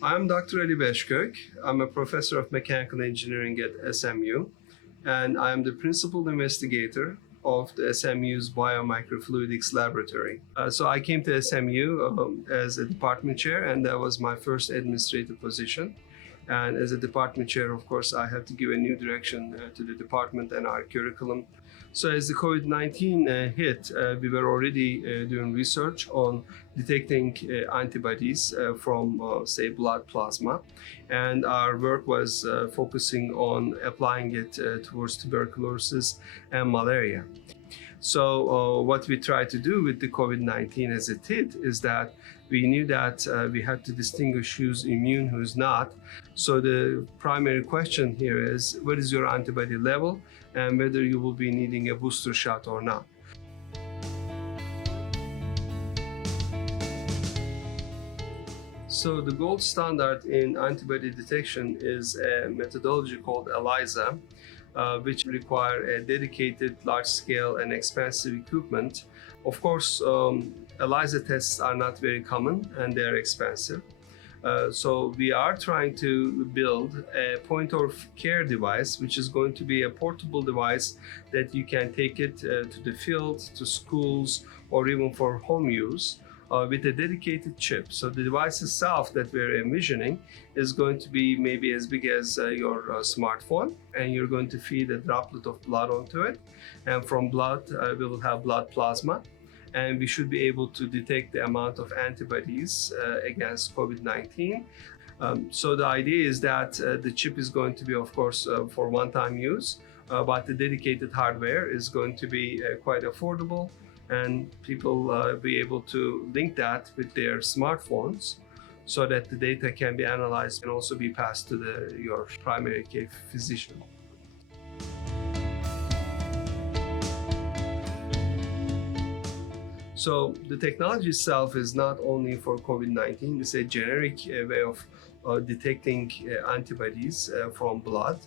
I'm Dr. Ali Beşkök. I'm a professor of mechanical engineering at SMU, and I'm the principal investigator of the SMU's Bio-Microfluidics Laboratory. So I came to SMU as a department chair, and that was my first administrative position. And as a department chair, of course, I have to give a new direction to the department and our curriculum. So as the COVID-19 hit, we were already doing research on detecting antibodies from, say, blood plasma. And our work was focusing on applying it towards tuberculosis and malaria. So what we tried to do with the COVID-19 as it hit is that we knew that we had to distinguish who's immune, who's not. So the primary question here is, what is your antibody level and whether you will be needing a booster shot or not. So the gold standard in antibody detection is a methodology called ELISA, which require a dedicated, large-scale and expensive equipment. Of course, ELISA tests are not very common and they are expensive. So we are trying to build a point-of-care device, which is going to be a portable device that you can take it to the field, to schools, or even for home use. With a dedicated chip. So the device itself that we're envisioning is going to be maybe as big as your smartphone, and you're going to feed a droplet of blood onto it. And from blood, we will have blood plasma, and we should be able to detect the amount of antibodies against COVID-19. So the idea is that the chip is going to be, of course, for one-time use, but the dedicated hardware is going to be quite affordable, and people be able to link that with their smartphones so that the data can be analyzed and also be passed to your primary care physician. So the technology itself is not only for COVID-19, it's a generic way of detecting antibodies from blood.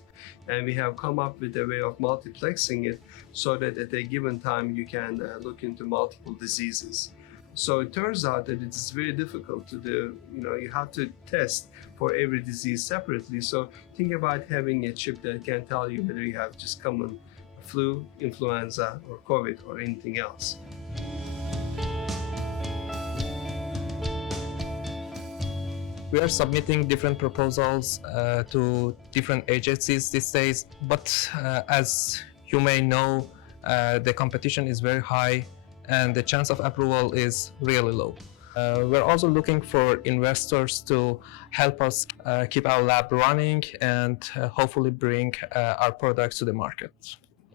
And we have come up with a way of multiplexing it so that at a given time you can look into multiple diseases. So it turns out that it's very difficult to do. You have to test for every disease separately. So think about having a chip that can tell you whether you have just common flu, influenza, or COVID, or anything else. We are submitting different proposals to different agencies these days, but as you may know, the competition is very high and the chance of approval is really low. We're also looking for investors to help us keep our lab running and hopefully bring our products to the market.